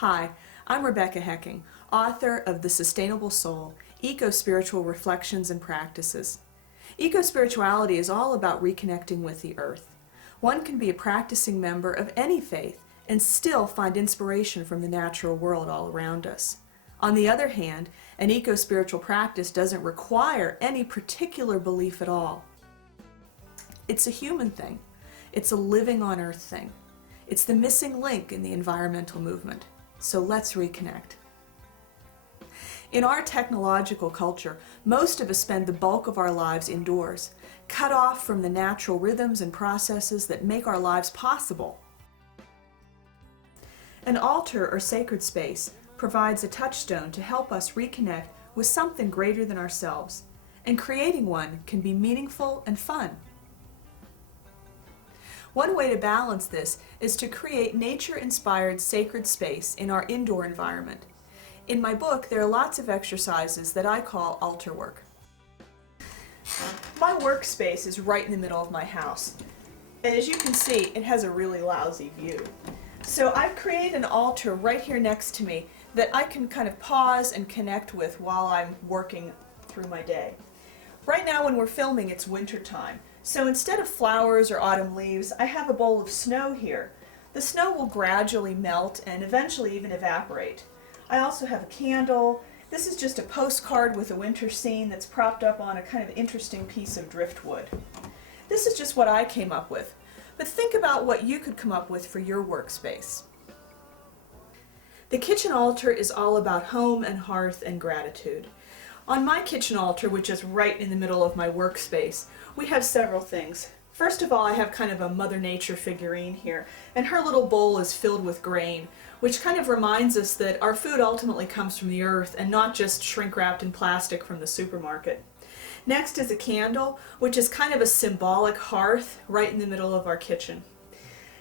Hi, I'm Rebecca Hecking, author of The Sustainable Soul, Eco-Spiritual Reflections and Practices. Eco-spirituality is all about reconnecting with the earth. One can be a practicing member of any faith and still find inspiration from the natural world all around us. On the other hand, an eco-spiritual practice doesn't require any particular belief at all. It's a human thing. It's a living on earth thing. It's the missing link in the environmental movement. So let's reconnect. In our technological culture, most of us spend the bulk of our lives indoors, cut off from the natural rhythms and processes that make our lives possible. An altar or sacred space provides a touchstone to help us reconnect with something greater than ourselves, and creating one can be meaningful and fun. One way to balance this is to create nature-inspired sacred space in our indoor environment. In my book, there are lots of exercises that I call altar work. My workspace is right in the middle of my house, and as you can see, it has a really lousy view. So I've created an altar right here next to me that I can kind of pause and connect with while I'm working through my day. Right now when we're filming, it's winter time. So instead of flowers or autumn leaves, I have a bowl of snow here. The snow will gradually melt and eventually even evaporate. I also have a candle. This is just a postcard with a winter scene that's propped up on a kind of interesting piece of driftwood. This is just what I came up with, but think about what you could come up with for your workspace. The kitchen altar is all about home and hearth and gratitude. On my kitchen altar, which is right in the middle of my workspace, we have several things. First of all, I have kind of a Mother Nature figurine here, and her little bowl is filled with grain, which kind of reminds us that our food ultimately comes from the earth and not just shrink-wrapped in plastic from the supermarket. Next is a candle, which is kind of a symbolic hearth right in the middle of our kitchen.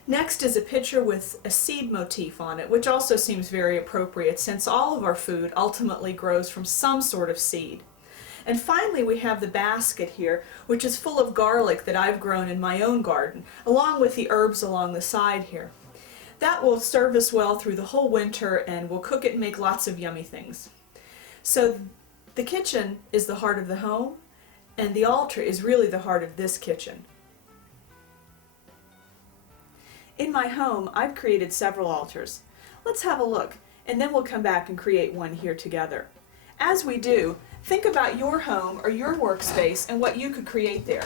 Next is a picture with a seed motif on it, which also seems very appropriate since all of our food ultimately grows from some sort of seed. And finally we have the basket here, which is full of garlic that I've grown in my own garden, along with the herbs along the side here. That will serve us well through the whole winter, and we'll cook it and make lots of yummy things. So the kitchen is the heart of the home, and the altar is really the heart of this kitchen. In my home, I've created several altars. Let's have a look, and then we'll come back and create one here together. As we do, think about your home or your workspace and what you could create there.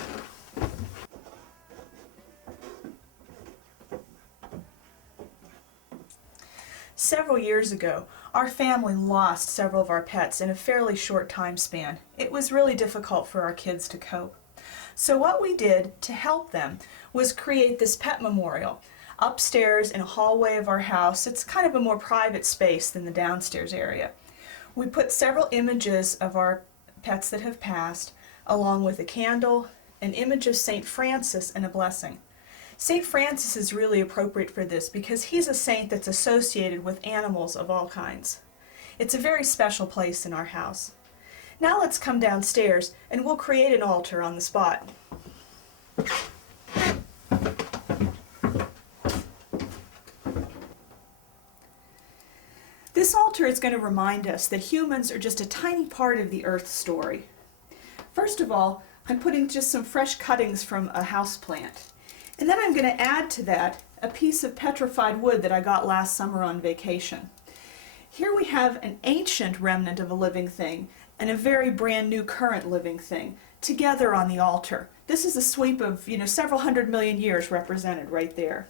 Several years ago, our family lost several of our pets in a fairly short time span. It was really difficult for our kids to cope. So what we did to help them was create this pet memorial upstairs in a hallway of our house. It's kind of a more private space than the downstairs area. We put several images of our pets that have passed, along with a candle, an image of St. Francis, and a blessing. St. Francis is really appropriate for this because he's a saint that's associated with animals of all kinds. It's a very special place in our house. Now let's come downstairs and we'll create an altar on the spot. This altar is going to remind us that humans are just a tiny part of the Earth story. First of all, I'm putting just some fresh cuttings from a houseplant. And then I'm going to add to that a piece of petrified wood that I got last summer on vacation. Here we have an ancient remnant of a living thing and a very brand new current living thing together on the altar. This is a sweep of, several 100 million years represented right there.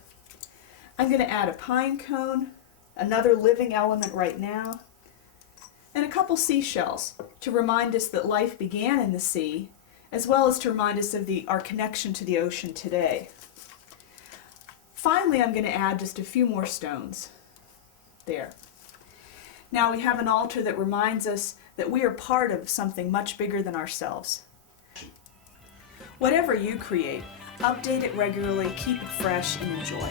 I'm going to add a pine cone, another living element right now, and a couple seashells to remind us that life began in the sea, as well as to remind us of our connection to the ocean today. Finally, I'm going to add just a few more stones. There. Now we have an altar that reminds us that we are part of something much bigger than ourselves. Whatever you create, update it regularly, keep it fresh, and enjoy.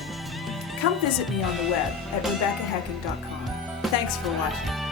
Come visit me on the web at RebeccaHecking.com. Thanks for watching.